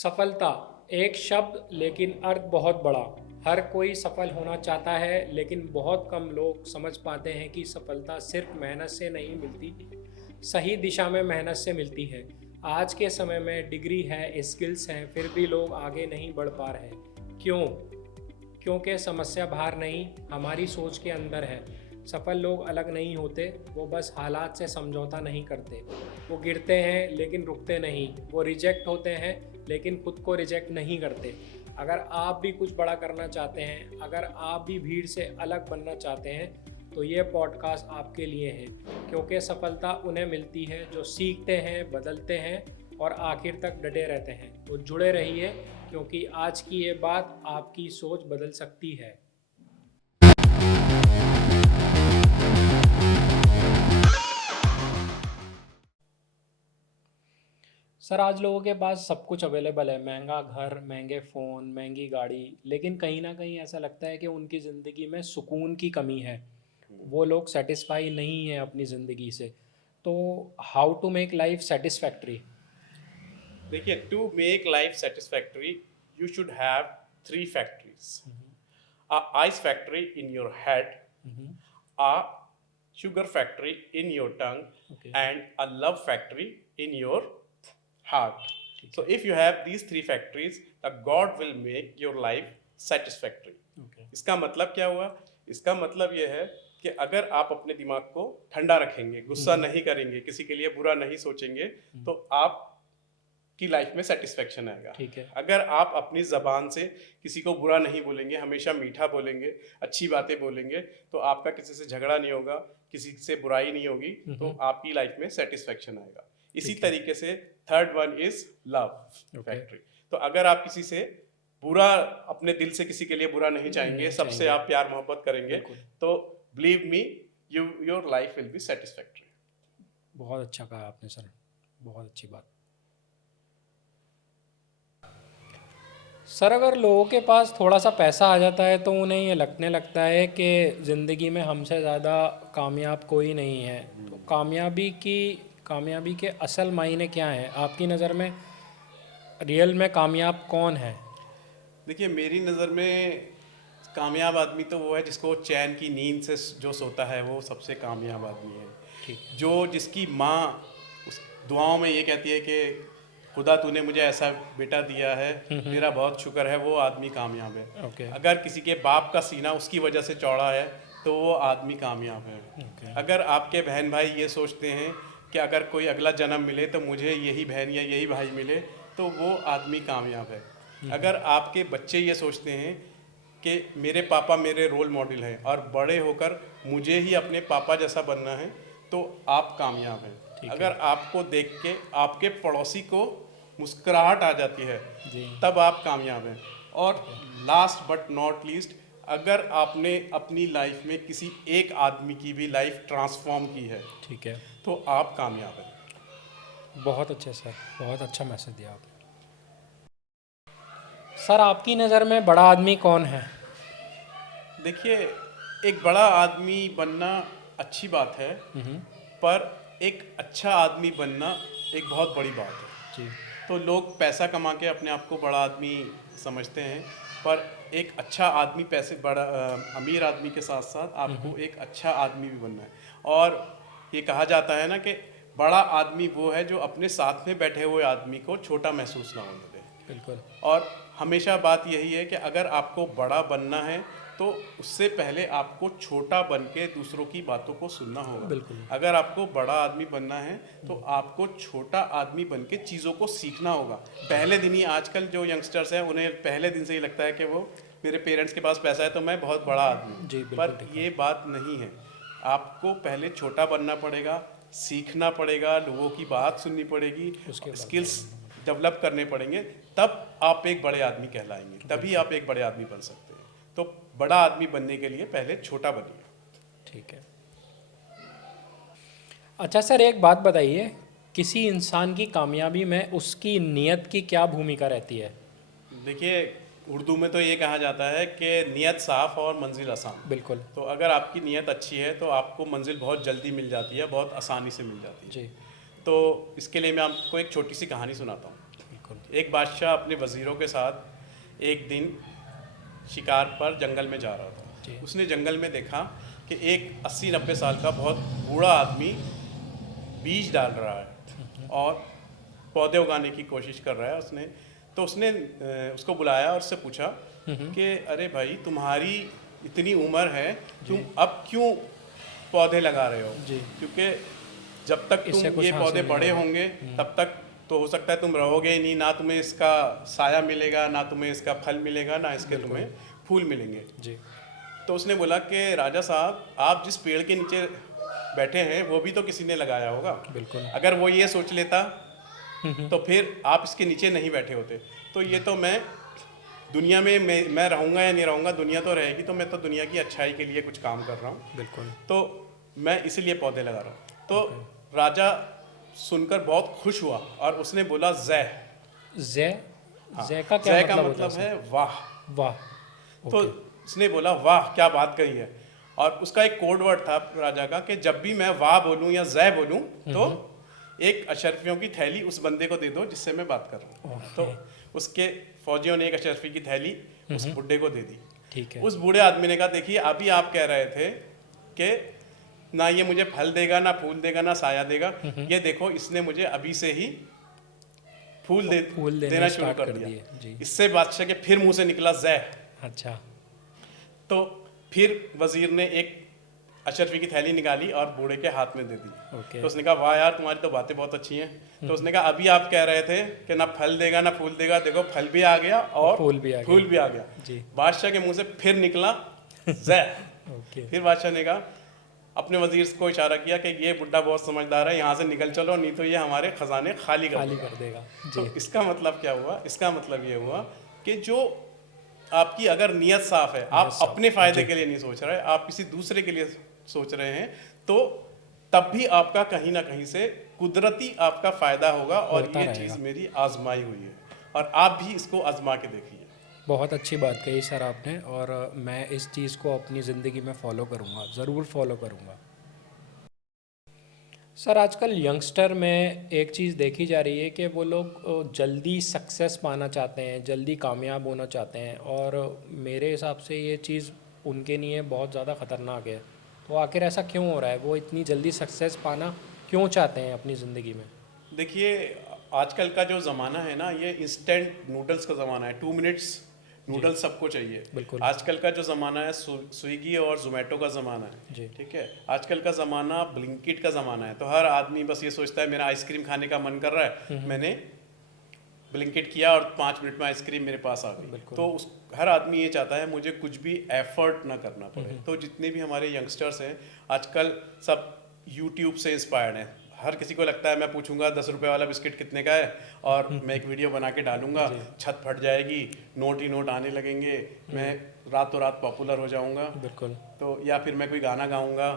सफलता एक शब्द लेकिन अर्थ बहुत बड़ा। हर कोई सफल होना चाहता है लेकिन बहुत कम लोग समझ पाते हैं कि सफलता सिर्फ मेहनत से नहीं मिलती, सही दिशा में मेहनत से मिलती है। आज के समय में डिग्री है, स्किल्स हैं, फिर भी लोग आगे नहीं बढ़ पा रहे। क्यों? क्योंकि समस्या बाहर नहीं, हमारी सोच के अंदर है। सफल लोग अलग नहीं होते, वो बस हालात से समझौता नहीं करते। वो गिरते हैं लेकिन रुकते नहीं, वो रिजेक्ट होते हैं लेकिन खुद को रिजेक्ट नहीं करते। अगर आप भी कुछ बड़ा करना चाहते हैं, अगर आप भी भीड़ से अलग बनना चाहते हैं, तो ये पॉडकास्ट आपके लिए है। क्योंकि सफलता उन्हें मिलती है जो सीखते हैं, बदलते हैं और आखिर तक डटे रहते हैं। तो जुड़े रहिए, क्योंकि आज की ये बात आपकी सोच बदल सकती है। सर, आज लोगों के पास सब कुछ अवेलेबल है, महंगा घर, महंगे फ़ोन, महंगी गाड़ी, लेकिन कहीं ना कहीं ऐसा लगता है कि उनकी ज़िंदगी में सुकून की कमी है। वो लोग सेटिस्फाई नहीं है अपनी ज़िंदगी से। तो how to make life satisfactory? देखिए, to make life satisfactory you should have three factories: a ice factory in your head, a sugar factory in your tongue, okay. and a love factory in your heart. So if you have these three factories, the God will make your life satisfactory. Okay. इसका मतलब क्या हुआ? इसका मतलब यह है कि अगर आप अपने दिमाग को ठंडा रखेंगे, गुस्सा नहीं करेंगे, किसी के लिए बुरा नहीं सोचेंगे, तो आप की लाइफ में सेटिस्फेक्शन आएगा। ठीक है। अगर आप अपनी ज़बान से किसी को बुरा नहीं बोलेंगे, हमेशा मीठा बोलेंगे, अच्छी बातें बोलेंगे, तो आपका किसी से झगड़ा नहीं होगा, किसी से बुराई नहीं होगी, तो आपकी लाइफ में सेटिस्फेक्शन आएगा। इसी तरीके से third one is love factory. तो अगर आप किसी से बुरा, अपने दिल से किसी के लिए बुरा नहीं चाहेंगे, सबसे आप प्यार मोहब्बत करेंगे, तो believe me, your life will be satisfactory. बहुत अच्छा कहा आपने सर, बहुत अच्छी बात। सर, अगर लोगों के पास थोड़ा सा पैसा आ जाता है तो उन्हें ये लगने लगता है कि ज़िंदगी में हमसे ज़्यादा कामयाब कोई नहीं है। तो कामयाबी के असल मायने क्या हैं आपकी नज़र में? रियल में कामयाब कौन है? देखिए, मेरी नज़र में कामयाब आदमी तो वो है जिसको चैन की नींद से जो सोता है, वो सबसे कामयाब आदमी है। ठीक है। जो जिसकी माँ उस दुआओं में ये कहती है कि खुदा तूने मुझे ऐसा बेटा दिया है, तेरा बहुत शुक्र है, वो आदमी कामयाब है। ओके। अगर किसी के बाप का सीना उसकी वजह से चौड़ा है, तो वो आदमी कामयाब है। ओके। अगर आपके बहन भाई ये सोचते हैं कि अगर कोई अगला जन्म मिले तो मुझे यही बहन या यही भाई मिले, तो वो आदमी कामयाब है। अगर आपके बच्चे ये सोचते हैं कि मेरे पापा मेरे रोल मॉडल हैं और बड़े होकर मुझे ही अपने पापा जैसा बनना है, तो आप कामयाब हैं। अगर आपको देख के आपके पड़ोसी को मुस्कुराहट आ जाती है, तब आप कामयाब हैं। और लास्ट बट नॉट लीस्ट, अगर आपने अपनी लाइफ में किसी एक आदमी की भी लाइफ ट्रांसफॉर्म की है, ठीक है। तो आप कामयाब हैं। बहुत अच्छे सर, बहुत अच्छा मैसेज दिया आपने। सर, आपकी नज़र में बड़ा आदमी कौन है? देखिए, एक बड़ा आदमी बनना अच्छी बात है, पर एक अच्छा आदमी बनना एक बहुत बड़ी बात है। जी। तो लोग पैसा कमा के अपने आप को बड़ा आदमी समझते हैं, पर एक अच्छा आदमी अमीर आदमी के साथ साथ आपको एक अच्छा आदमी भी बनना है। और ये कहा जाता है ना कि बड़ा आदमी वो है जो अपने साथ में बैठे हुए आदमी को छोटा महसूस ना होने दे। बिल्कुल। और हमेशा बात यही है कि अगर आपको बड़ा बनना है, तो उससे पहले आपको छोटा बन के दूसरों की बातों को सुनना होगा। बिल्कुल। अगर आपको बड़ा आदमी बनना है, तो आपको छोटा आदमी बन के चीज़ों को सीखना होगा। पहले दिन ही आजकल जो यंगस्टर्स हैं, उन्हें पहले दिन से ही लगता है कि वो मेरे पेरेंट्स के पास पैसा है तो मैं बहुत बड़ा आदमी हूँ। जी, बिल्कुल पर ठीक ये बात नहीं है। आपको पहले छोटा बनना पड़ेगा, सीखना पड़ेगा, लोगों की बात सुननी पड़ेगी, उसके बाद स्किल्स डेवलप करने पड़ेंगे, तब आप एक बड़े आदमी कहलाएंगे, तभी आप एक बड़े आदमी बन सकते हैं। तो बड़ा आदमी बनने के लिए पहले छोटा बनिए। ठीक है। अच्छा सर, एक बात बताइए, किसी इंसान की कामयाबी में उसकी नीयत की क्या भूमिका रहती है? देखिए, उर्दू में तो ये कहा जाता है कि नियत साफ़ और मंजिल आसान। बिल्कुल। तो अगर आपकी नीयत अच्छी है तो आपको मंजिल बहुत जल्दी मिल जाती है, बहुत आसानी से मिल जाती है। जी। तो इसके लिए मैं आपको एक छोटी सी कहानी सुनाता हूँ। बिल्कुल। एक बादशाह अपने वज़ीरों के साथ एक दिन शिकार पर जंगल में जा रहा जी। था। उसने जंगल में देखा कि एक 80-90 साल का बहुत बूढ़ा आदमी बीज डाल रहा है और पौधे उगाने की कोशिश कर रहा है। उसने उसको बुलाया और उससे पूछा कि अरे भाई, तुम्हारी इतनी उम्र है, तुम अब क्यों पौधे लगा रहे हो? जी। क्योंकि जब तक इससे तुम कुछ ये हासिल पौधे नहीं बड़े होगा। होंगे तब तक तो हो सकता है तुम रहोगे ही नहीं, ना तुम्हें इसका साया मिलेगा, ना तुम्हें इसका फल मिलेगा, ना इसके तुम्हें फूल मिलेंगे। जी। तो उसने बोला कि राजा साहब, आप जिस पेड़ के नीचे बैठे हैं वो भी तो किसी ने लगाया होगा। बिल्कुल। अगर वो ये सोच लेता तो फिर आप इसके नीचे नहीं बैठे होते। तो ये तो मैं दुनिया में मैं रहूँगा या नहीं रहूँगा, दुनिया तो रहेगी, तो मैं तो दुनिया की अच्छाई के लिए कुछ काम कर रहा हूँ, बिल्कुल। तो मैं इसीलिए पौधे लगा रहा हूँ। तो राजा सुनकर बहुत खुश हुआ और उसने बोला जय। जय। हाँ, जय का क्या जय का मतलब होता मतलब है है वाह। सर? वाह। तो ओके। उसने बोला वाह, क्या बात कही है। और उसका एक कोड वर्ड था राजा का कि जब भी मैं वाह बोलूं या जय बोलूं तो एक अशरफियों की थैली उस बंदे को दे दो जिससे मैं बात कर रहा हूँ। तो उसके फौजियों ने एक अशरफी की थैली उस बुढ़े को दे दी। ठीक है। उस बूढ़े आदमी ने कहा, देखिए अभी आप कह रहे थे कि ना ये मुझे फल देगा, ना फूल देगा, ना साया देगा, ये देखो इसने मुझे अभी से ही फूल फूल देना देने शुरू स्टार्ट कर कर दिया। दिए। जी। इससे बादशाह के फिर मुंह से निकला जय। अच्छा। तो फिर वजीर ने एक अशरफी की थैली निकाली और बूढ़े के हाथ में दे दी। ओके। तो उसने कहा वाह यार, तुम्हारी तो बातें बहुत अच्छी हैं। तो उसने कहा अभी आप कह रहे थे कि ना फल देगा ना फूल देगा, देखो फल भी आ गया और फूल भी आ फूल गया। भी आ गया। जी। बादशाह के मुंह से फिर निकला जय। ओके। फिर बादशाह ने कहा, अपने वजीर को इशारा किया कि ये बुड्ढा बहुत समझदार है, यहाँ से निकल चलो, नहीं तो ये हमारे खजाने खाली कर खाली देगा। कर देगा। तो जी। इसका मतलब क्या हुआ? इसका मतलब ये हुआ कि जो आपकी अगर नीयत साफ है, आप साफ, अपने फायदे जी। के लिए नहीं सोच रहे, आप किसी दूसरे के लिए सोच रहे हैं, तो तब भी आपका कहीं ना कहीं से कुदरती आपका फायदा होगा। और होता ये रहेगा। चीज़ मेरी आजमाई हुई है और आप भी इसको आजमा के देखिए। बहुत अच्छी बात कही सर आपने, और मैं इस चीज़ को अपनी ज़िंदगी में फॉलो करूँगा, ज़रूर फॉलो करूँगा। सर आजकल यंगस्टर में एक चीज़ देखी जा रही है कि वो लोग जल्दी सक्सेस पाना चाहते हैं, जल्दी कामयाब होना चाहते हैं, और मेरे हिसाब से ये चीज़ उनके लिए बहुत ज़्यादा ख़तरनाक है। तो आखिर ऐसा क्यों हो रहा है? वो इतनी जल्दी सक्सेस पाना क्यों चाहते हैं अपनी ज़िंदगी में? देखिए, आजकल का जो ज़माना है ना, ये इंस्टेंट नूडल्स का ज़माना है। 2 मिनट्स नूडल्स सबको चाहिए। बिल्कुल। आजकल का जो ज़माना है स्विगी और जोमेटो का ज़माना है। जी। ठीक है, आजकल का ज़माना ब्लिंकिट का ज़माना है। तो हर आदमी बस ये सोचता है मेरा आइसक्रीम खाने का मन कर रहा है, मैंने ब्लिंकिट किया और 5 मिनट में आइसक्रीम मेरे पास आ गई। बिल्कुल। तो हर आदमी ये चाहता है मुझे कुछ भी एफर्ट ना करना पड़े। तो जितने भी हमारे यंगस्टर्स हैं आजकल, सब यूट्यूब से इंस्पायर्ड हैं। हर किसी को लगता है मैं पूछूंगा 10 रुपए वाला बिस्किट कितने का है और मैं एक वीडियो बना के डालूंगा, छत फट जाएगी, नोट ही नोट आने लगेंगे, मैं रातों रात पॉपुलर हो जाऊंगा। बिल्कुल। तो या फिर मैं कोई गाना गाऊंगा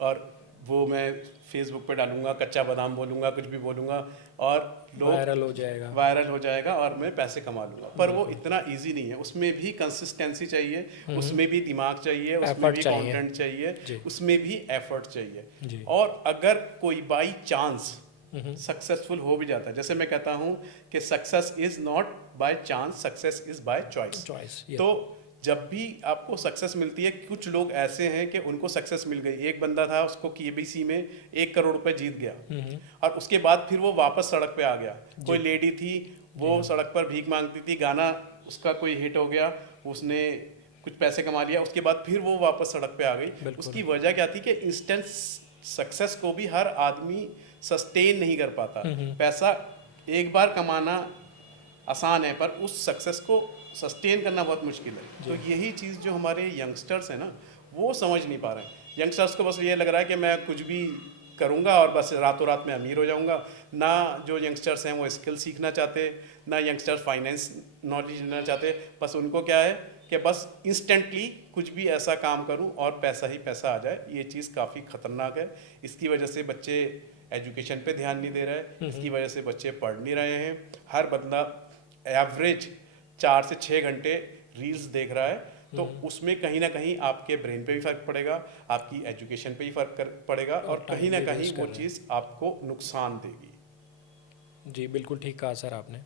और वो मैं फेसबुक पे डालूंगा, कच्चा बादाम बोलूंगा, कुछ भी बोलूंगा और लोग वायरल हो जाएगा और मैं पैसे कमा लूंगा। पर वो इतना इजी नहीं है, उसमें भी कंसिस्टेंसी चाहिए, उसमें भी दिमाग चाहिए, उसमें भी कंटेंट चाहिए, उसमें भी एफर्ट चाहिए। और अगर कोई बाई चांस सक्सेसफुल हो भी जाता है, जैसे मैं कहता हूँ कि success is not by chance, success is by choice. तो जब भी आपको सक्सेस मिलती है, कुछ लोग ऐसे हैं कि उनको सक्सेस मिल गई। एक बंदा था, उसको केबीसी में 1 करोड़ रुपए जीत गया और उसके बाद फिर वो वापस सड़क पे आ गया। कोई लेडी थी, वो सड़क पर भीख मांगती थी, गाना उसका कोई हिट हो गया, उसने कुछ पैसे कमा लिया, उसके बाद फिर वो वापस सड़क पे आ गई। उसकी वजह क्या थी कि इंस्टेंट सक्सेस को भी हर आदमी सस्टेन नहीं कर पाता। पैसा एक बार कमाना आसान है, पर उस सक्सेस को सस्टेन करना बहुत मुश्किल है। तो यही चीज़ जो हमारे यंगस्टर्स हैं ना, वो समझ नहीं पा रहे हैं। यंगस्टर्स को बस ये लग रहा है कि मैं कुछ भी करूँगा और बस रातों रात में अमीर हो जाऊँगा। ना जो यंगस्टर्स हैं वो स्किल सीखना चाहते, ना यंगस्टर्स फाइनेंस नॉलेज लेना चाहते। बस उनको क्या है कि बस इंस्टेंटली कुछ भी ऐसा काम करूँ और पैसा ही पैसा आ जाए। ये चीज़ काफ़ी ख़तरनाक है। इसकी वजह से बच्चे एजुकेशन पे ध्यान नहीं दे रहे, इसकी वजह से बच्चे पढ़ नहीं रहे हैं। हर बंदा एवरेज 4 से 6 घंटे रील्स देख रहा है, तो उसमें कहीं ना कहीं आपके ब्रेन पे भी फर्क पड़ेगा, आपकी एजुकेशन पे भी फर्क पड़ेगा और कहीं ना कहीं वो चीज़ आपको नुकसान देगी। जी बिल्कुल ठीक कहा सर आपने।